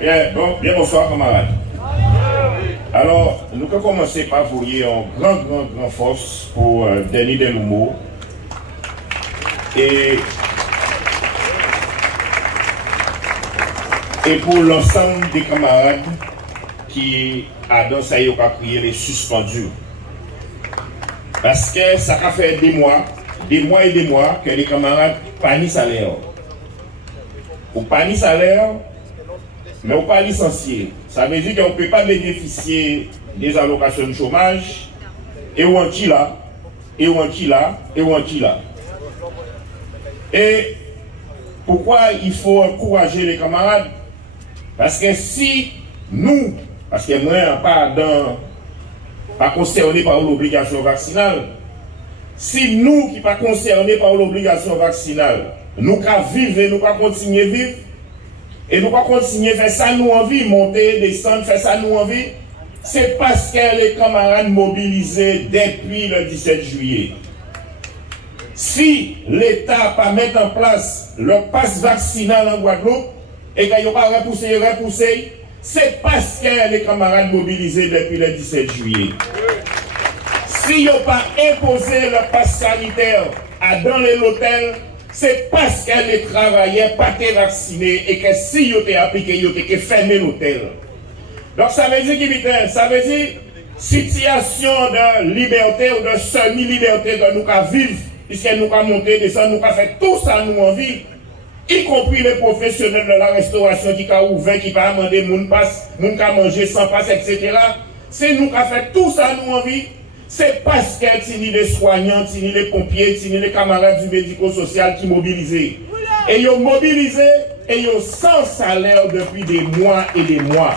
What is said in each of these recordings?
Bien, bonsoir camarades. Alors, nous allons commencer par vous dire en grand force pour Denis Delumeau. Et pour l'ensemble des camarades qui a dans ça y a prié les suspendus. Parce que ça a fait des mois et des mois que les camarades pas ni salaire. Ou pas ni salaire, mais on pas licencié. Ça veut dire qu'on ne peut pas bénéficier des allocations de chômage, et on qui là, et on qui là, et on qui là. Et pourquoi il faut encourager les camarades? Parce que si nous, parce que moi, pas concernés par l'obligation vaccinale, si nous qui pas concernés par l'obligation vaccinale, nous qu'à vivre, nous qu'à continuer à vivre, et nous qu'à continuer à faire ça nous envie, monter, descendre, faire ça nous envie, c'est parce que les camarades mobilisés depuis le 17 juillet. Si l'État n'a pas mis en place le pass vaccinal en Guadeloupe, et qu'il n'a pas repoussé, c'est parce que les camarades mobilisés depuis le 17 juillet. S'ils n'ont pas imposé le pass sanitaire dans l'hôtel, c'est parce que les travailleurs n'ont pas été vaccinés et que s'ils ont été appliqués, ils ont été fermés l'hôtel. Donc ça veut dire ça veut dire situation de liberté ou de semi-liberté que nous avons vivre, puisque nous avons monté, descendu, nous avons fait tout ça nous envie, y compris les professionnels de la restauration qui ont ouvert, qui ont demandé moun passe, moun qui a mangé sans passe, etc. C'est nous qui avons fait tout ça nous envie. C'est parce que c'est les soignants, c'est les pompiers, c'est les camarades du médico-social qui mobilisent. Et ils ont mobilisé et ils ont sans salaire depuis des mois et des mois.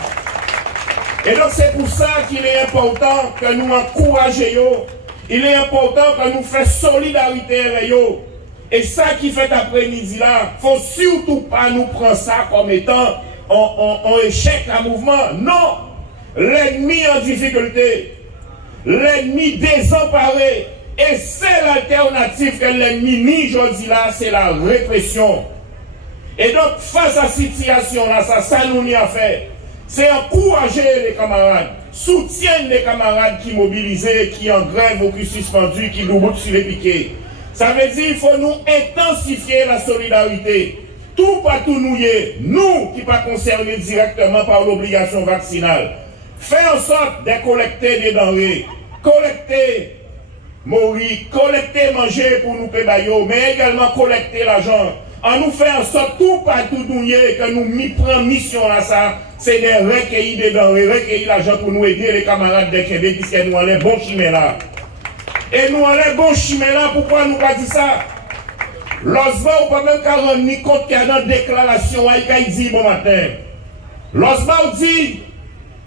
Et donc c'est pour ça qu'il est important que nous encourageons. Il est important que nous fassions solidarité avec eux. Et ça qui fait après-midi là, il ne faut surtout pas nous prendre ça comme étant un échec à mouvement. Non! L'ennemi en difficulté. L'ennemi désemparé, et c'est l'alternative que l'ennemi nie aujourd'hui là, c'est la répression. Et donc, face à cette situation-là, ça nous y a fait. C'est encourager les camarades, soutiennent les camarades qui mobilisent, qui en grève ou qui suspendus, qui nous boutent sur les piquets. Ça veut dire qu'il faut nous intensifier la solidarité. Tout partout nous y est, nous qui ne sommes pas concernés directement par l'obligation vaccinale. Faire en sorte de collecter des denrées, collecter mourir, collecter manger pour nous payer, mais également collecter l'argent. En nous fait en sorte tout partout que nous prenons mission là ça, c'est de recueillir des denrées, recueillir l'argent pour nous aider les camarades de Québec puisque nous allons bon chemin là. Et nous allons bon chemin là, pourquoi nous pas dit ça? Lorsque on peut même pas rendre compte qu'il y a dans la déclaration, il dit bon matin. Lorsque on dit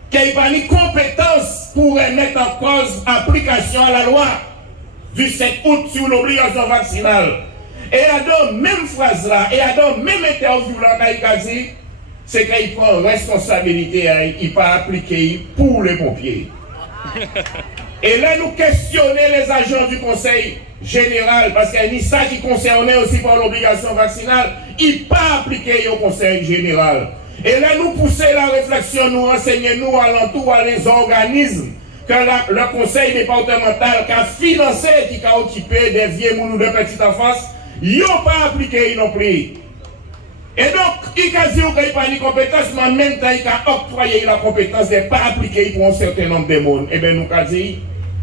qu'il n'y a pas de compétence pour remettre en cause l'application à la loi du 7 août sur l'obligation vaccinale. Et dans la même phrase là, et dans la même interview là, c'est qu'il prend responsabilité, il pas appliqué pour les pompiers. Et là, nous questionnons les agents du Conseil général, parce qu'il y a ni ça qui concernait aussi par l'obligation vaccinale, il pas appliqué au Conseil général. Et là, nous poussons la réflexion, nous renseignons nous alentour à les organismes que le conseil départemental qui a financé, qui a occupé des vieux mounous de petite enfance, ils n'ont pas appliqué non plus. Et donc, il a dit qu'il n'y a pas de compétence, mais en même temps, il a octroyé la compétence de ne pas appliquer pour un certain nombre de monde. Et bien, nous avons dit,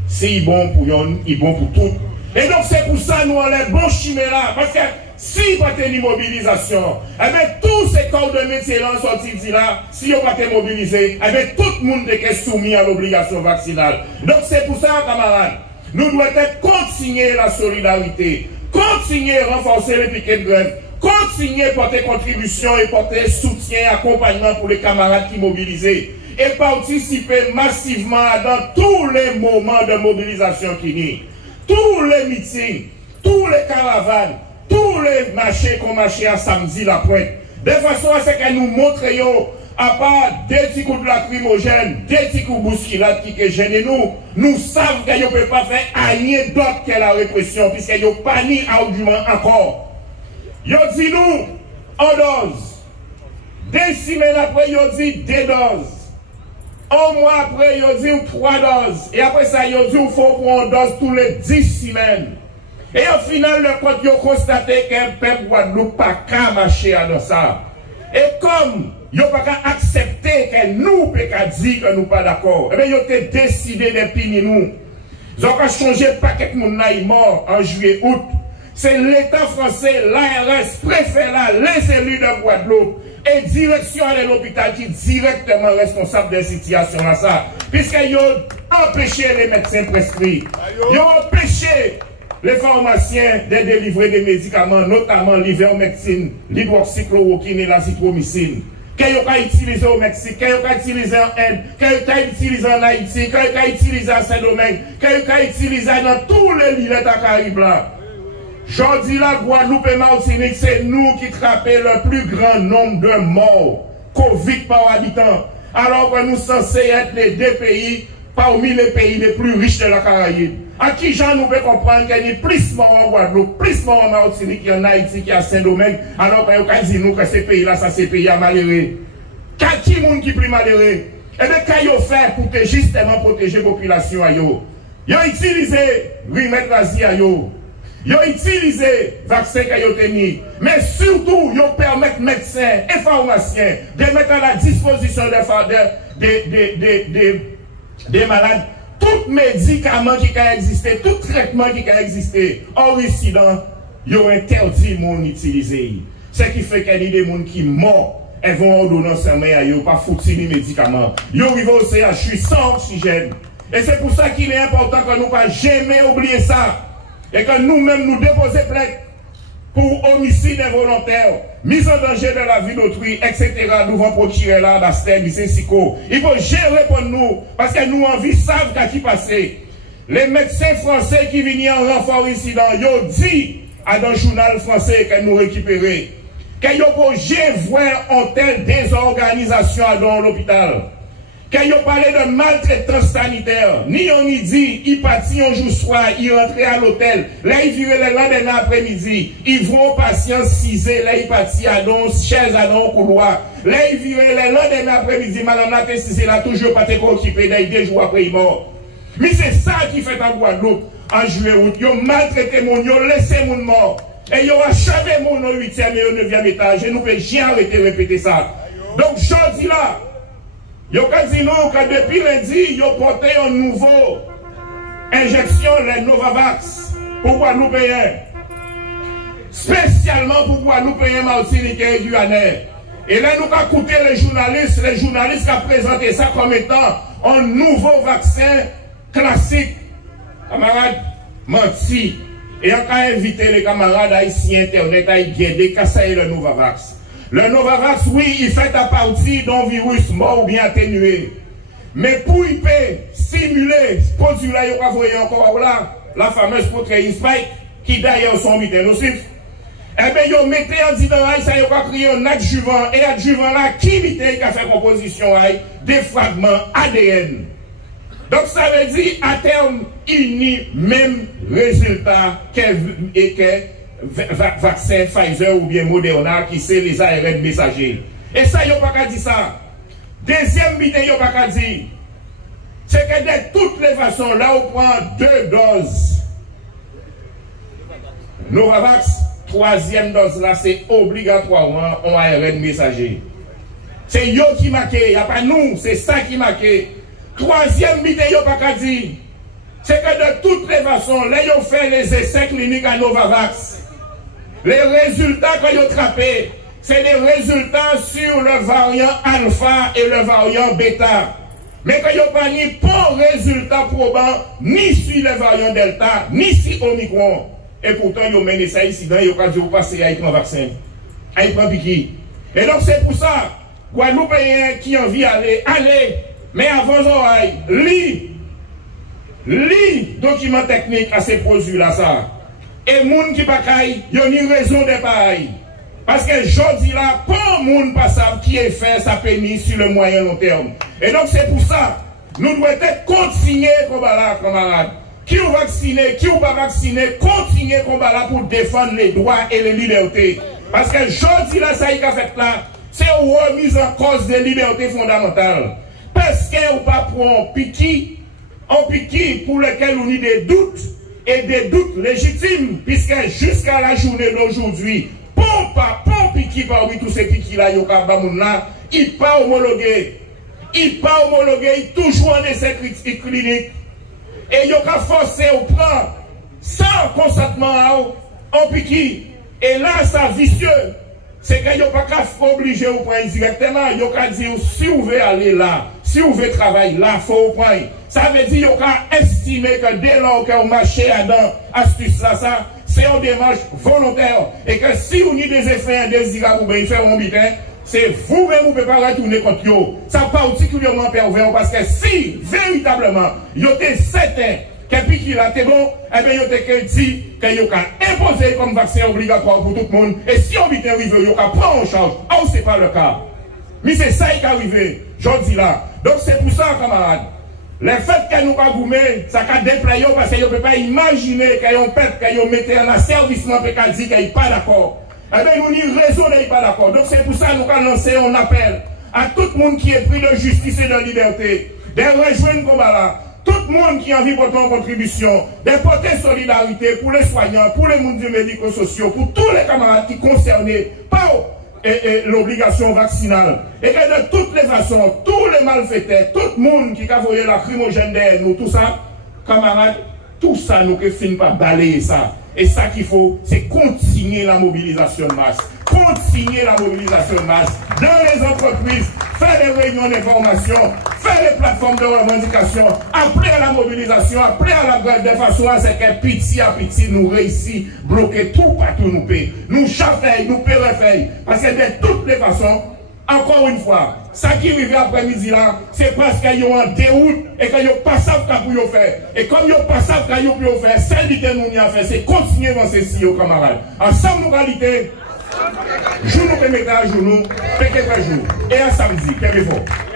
c'est bon pour yon, il est bon pour tout. Et donc, c'est pour ça que nous avons bon chemin là. Parce que si il n'y a pas de mobilisation, eh bien, tous ces corps de métier là, sortis là, si ils n'ont pas été mobilisés, eh bien, tout le monde est soumis à l'obligation vaccinale. Donc, c'est pour ça, camarades, nous devons continuer la solidarité, continuer à renforcer les piquets de grève, continuer à porter contribution et porter soutien, accompagnement pour les camarades qui mobilisent et participer massivement dans tous les moments de mobilisation qui n'y. Tous les meetings, tous les caravanes, tous les marchés qu'on marchait à samedi la pointe, de façon à ce que nous montrions, à part des petits coups de lacrymogène, des petits coups de bousculade qui gênent nous, nous savons qu'ils ne peuvent pas faire rien d'autre que la répression, puisqu'ils n'ont pas ni argument encore. Ils dit nous, en dose, 2 semaines après, ils ont dit 2 doses. Un mois après, ils ont dit 3 doses. Et après ça, ils ont dit qu'il faut prendre une dose tous les 10 semaines. Et au final, le compte, ils ont constaté qu'un peuple Guadeloupe n'a pas marcher dans ça. Et comme ils n'ont pas accepté que nous, peut dire que nous ne sommes pas d'accord, et bien ils ont décidé de punir nous. Ils ont changé le paquet de monde mort en juillet-août. C'est l'État français, l'ARS, préfet là, les élus de Guadeloupe et direction de l'hôpital qui est directement responsable des situations là ça. Puisqu'ils ont empêché les médecins prescrits. Ils ont empêché les pharmaciens de délivrer des médicaments, notamment l'ivermectine, l'hydroxychloroquine et l'azithromycine. Qu'ils ont utilisé au Mexique, qu'ils ont utilisé en Inde, qu'ils ont utilisé en Haïti, qu'ils ont utilisé à Saint-Domingue, qu'ils ont utilisé dans tous les îles de Caraïbes là. Jodi la Guadeloupe et Martinique, c'est nous qui trappons le plus grand nombre de morts Covid par habitant. Alors que nous sommes censés être les 2 pays parmi les pays les plus riches de la Caraïbe. À qui gens nous peut comprendre qu'il y a plus morts en Guadeloupe, plus morts en Martinique, qu'il y a en Haïti, qu'il y a à Saint-Domingue, alors qu'on a dit nous que ces pays-là, ça c'est pays à malheureux. Qui monde qui plus malheureux? Et bien, qu'est-ce qu'ils fait pour justement protéger la population? Ils ont utilisé remède vas-y à eux. Ils ont utilisé le vaccin qu'ils ont tenu. Mais surtout, ils ont permis aux médecins et pharmaciens de mettre à la disposition des malades tout médicament qui a existé, tout traitement qui a existé. Hors incident, ils ont interdit de l'utiliser. Ce qui fait qu'il y a des gens qui sont morts. Elles vont ordonner un main à eux, pas foutre les médicaments. Ils arrivent au CHU sans oxygène. Et c'est pour ça qu'il est important que nous ne pas jamais oublier ça. Et que nous-mêmes nous déposions plainte pour homicide involontaire, mise en danger de la vie d'autrui, etc. Nous allons procurer là, Bastère, Missésico. Il faut gérer pour nous, parce que nous envie savent qu'à qui passer. Les médecins français qui viennent en renfort incident, ils ont dit dans le journal français que nous récupérer, qu'ils ont voir en telle désorganisation dans l'hôpital. Quand ils ont parlé de maltraitance sanitaire, ni on y dit, ils partent un jour soir, ils rentrent à l'hôtel, là ils virent le lendemain après-midi, ils vont aux patients 6 heures, là ils partent à don, chaise à don, couloir, là ils virent le lendemain après-midi, madame la T6 là toujours pas occupée, là 2 jours après il mort. Mais c'est ça qui fait en Guadeloupe, en juillet-août, ils ont maltraité mon, ils ont laissé mon mort, et ils ont achevé mon au 8e et au 9e étage, et nous ne pouvons jamais arrêter de répéter ça. Donc je dis là, ils ont dit nous que depuis lundi, ils ont porté une nouvelle injection, les Novavax, pour Guadeloupéens. Spécialement pour Guadeloupéens, Martiniquais et Guyanais. Et là, nous avons écouté les journalistes qui ont présenté ça comme étant un nouveau vaccin classique. Camarades, menti. Et on a invité les camarades haïtiens Internet à y guider, casser le Novavax. Le Novavax, oui, il fait à partir d'un virus mort ou bien atténué. Mais pour il peut simuler ce produit-là, il va voir encore là, la fameuse protéine spike, qui d'ailleurs sont vite nocifs. Eh bien, ils mettent en disant, ça y a créé un adjuvant, et l'adjuvant là, qui a fait composition des fragments ADN. Donc ça veut dire, à terme, il n'y a même résultat que vaccin Pfizer ou bien Moderna qui c'est les ARN messagers. Et ça, il n'y a pas qu'à dire ça. Deuxième idée, il n'y a pas qu'à dire. C'est que de toutes les façons, là, on prend 2 doses. Novavax, 3e dose là, c'est obligatoirement un ARN messager. C'est eux qui marquent, il n'y a pas nous, c'est ça qui marque. 3e idée, il n'y a pas qu'à dire. C'est que de toutes les façons, là, ils ont fait les essais cliniques à Novavax. Les résultats qu'ils ont trappés, c'est des résultats sur le variant alpha et le variant bêta. Mais qu'ils n'ont pas ni bon résultat probant, ni sur le variant delta, ni sur Omicron. Et pourtant, ils ont mené ça ici, ils ont dit vous passez à un vaccin, à un piqui. Et donc c'est pour ça, Guadeloupéens qui ont envie d'aller, allez, mais avant lis document technique à ces produits-là, ça. Et moun qui pas caille, il y a une raison de pareil. Parce que je dis là, pas moun pas savent qui est fait sa pénis sur le moyen long terme. Et donc c'est pour ça, nous devons être continuer combat là, camarades. Qui ou vacciné, qui ou pas vacciné, continuer combat là pour défendre les droits et les libertés. Parce que je dis là, ça y a fait là, c'est remise en cause des libertés fondamentales. Parce qu'on pas pour un piqui pour lequel on a des doutes, et des doutes légitimes, puisque jusqu'à la journée d'aujourd'hui, piqui parmi tous ces piquis là, il pas homologué. Il pas homologué, il toujours en essai clinique. Et il a forcé au prendre sans consentement en piqui. Et là, ça vicieux. C'est qu'il n'y a pas qu'à obliger au point directement. Il y a qu'à dire, si vous voulez aller là, si vous voulez travailler là, il faut au point. Ça veut dire qu'il y a qu'à estimer que dès lors que vous marchez dans astuce là, ça, c'est une démarche volontaire. Et que si vous avez des effets indésirables, vous pouvez faire un bitin, c'est vous-même, vous ne pouvez pas retourner contre eux. Ça particulièrement pervers parce que si, véritablement, il y a des certains qui qui là, c'est bon, eh bien, il y a dit qu'il y a imposé comme vaccin obligatoire pour tout le monde. Et si on vient arriver, il y a prendre en charge. Oh, ce n'est pas le cas. Mais c'est ça qui est arrivé, je dis là. Donc c'est pour ça, camarades. Le fait que nous pas gourmet, ça a déployé parce que vous ne pouvez pas imaginer qu'il y a un peuple qui mettez en asservissement et qui dit qu'il n'est pas d'accord. Eh bien, nous avons raison d'être pas d'accord. Donc c'est pour ça que nous avons lancé un appel à tout le monde qui est pris de justice et de liberté, de rejoindre le combat là. Tout le monde qui a envie de porter une contribution, de porter solidarité pour les soignants, pour les mondes médico-sociaux, pour tous les camarades qui sont concernés par l'obligation vaccinale. Et que de toutes les façons, tous les malfaiteurs, tout le monde qui a voyé la crimogène derrière nous, tout ça, camarades, tout ça, nous ne finissons pas balayer ça. Et ça qu'il faut, c'est continuer la mobilisation de masse. Continuer la mobilisation de masse dans les entreprises, faire des réunions d'information, faire des plateformes de revendication, appeler à la mobilisation, appeler à la grève de façon à ce que petit à petit nous réussissons à bloquer tout partout nous paye. Nous chaffaille, nous périfère. Parce que de toutes les façons, encore une fois, ça qui arrive après-midi là, c'est parce qu'ils ont un déroute et qu'ils n'ont pas ça pour faire. Et comme ils n'ont pas ça pour faire, celle qui nous a fait, c'est continuer dans ces sillons, camarades. Ensemble, nous qualité, jour nous mettre à jour, nous, quelques jours. Et à samedi, quel est